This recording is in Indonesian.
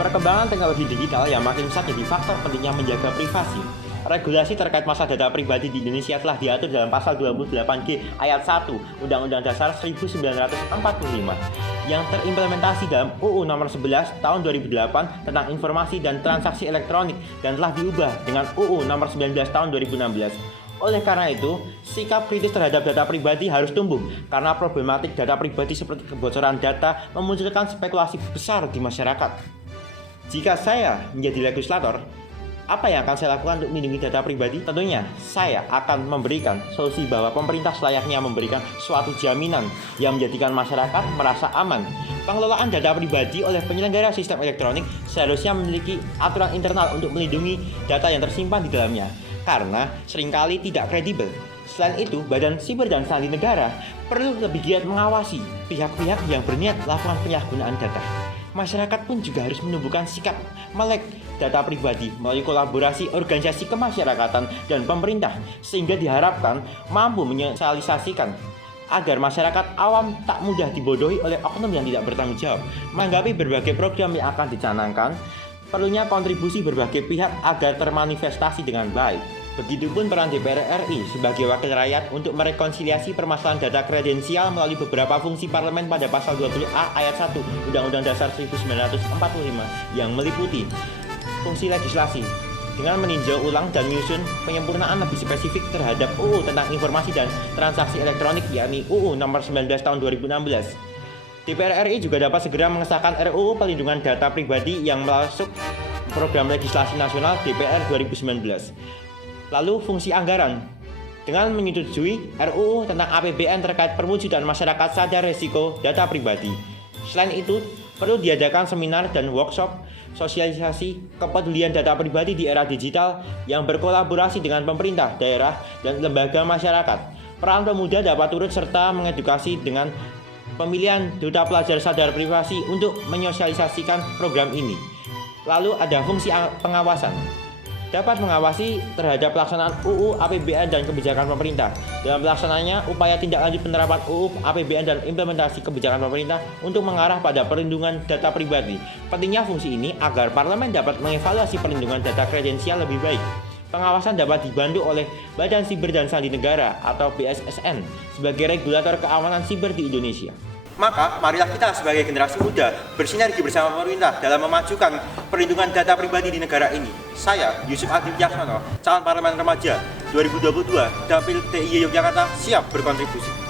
Perkembangan teknologi digital yang makin pesat jadi faktor pentingnya menjaga privasi. Regulasi terkait masalah data pribadi di Indonesia telah diatur dalam pasal 28G ayat 1 Undang-Undang Dasar 1945 yang terimplementasi dalam UU Nomor 11 Tahun 2008 tentang Informasi dan Transaksi Elektronik dan telah diubah dengan UU Nomor 19 Tahun 2016. Oleh karena itu, sikap kritis terhadap data pribadi harus tumbuh karena problematik data pribadi seperti kebocoran data memunculkan spekulasi besar di masyarakat. Jika saya menjadi legislator, apa yang akan saya lakukan untuk melindungi data pribadi? Tentunya, saya akan memberikan solusi bahwa pemerintah selayaknya memberikan suatu jaminan yang menjadikan masyarakat merasa aman. Pengelolaan data pribadi oleh penyelenggara sistem elektronik seharusnya memiliki aturan internal untuk melindungi data yang tersimpan di dalamnya, karena seringkali tidak kredibel. Selain itu, Badan Siber dan Sandi Negara perlu lebih giat mengawasi pihak-pihak yang berniat melakukan penyalahgunaan data. Masyarakat pun juga harus menumbuhkan sikap melek data pribadi melalui kolaborasi organisasi kemasyarakatan dan pemerintah, sehingga diharapkan mampu menyosialisasikan agar masyarakat awam tak mudah dibodohi oleh oknum yang tidak bertanggung jawab. Menanggapi berbagai program yang akan dicanangkan, perlunya kontribusi berbagai pihak agar termanifestasi dengan baik. Begitupun peran DPR RI sebagai wakil rakyat untuk merekonsiliasi permasalahan data kredensial melalui beberapa fungsi parlemen pada pasal 20A ayat 1 Undang-Undang Dasar 1945 yang meliputi fungsi legislasi dengan meninjau ulang dan menyusun penyempurnaan lebih spesifik terhadap UU tentang Informasi dan Transaksi Elektronik yakni UU Nomor 19 Tahun 2016. DPR RI juga dapat segera mengesahkan RUU Pelindungan Data Pribadi yang masuk program legislasi nasional DPR 2019. Lalu fungsi anggaran dengan menyetujui RUU tentang APBN terkait perwujudan masyarakat sadar risiko data pribadi. Selain itu, perlu diadakan seminar dan workshop sosialisasi kepedulian data pribadi di era digital yang berkolaborasi dengan pemerintah, daerah, dan lembaga masyarakat. Peran pemuda dapat turut serta mengedukasi dengan pemilihan duta pelajar sadar privasi untuk menyosialisasikan program ini. Lalu ada fungsi pengawasan. Dapat mengawasi terhadap pelaksanaan UU APBN dan kebijakan pemerintah. Dalam pelaksanaannya, upaya tindak lanjut penerapan UU APBN dan implementasi kebijakan pemerintah untuk mengarah pada perlindungan data pribadi. Pentingnya fungsi ini agar parlemen dapat mengevaluasi perlindungan data kredensial lebih baik. Pengawasan dapat dibantu oleh Badan Siber dan Sandi Negara atau BSSN sebagai regulator keamanan siber di Indonesia. Maka, marilah kita sebagai generasi muda bersinergi bersama pemerintah dalam memajukan perlindungan data pribadi di negara ini. Saya, Yusuf Adi Wicaksono, calon parlemen remaja 2022, Dapil DIY Yogyakarta, siap berkontribusi.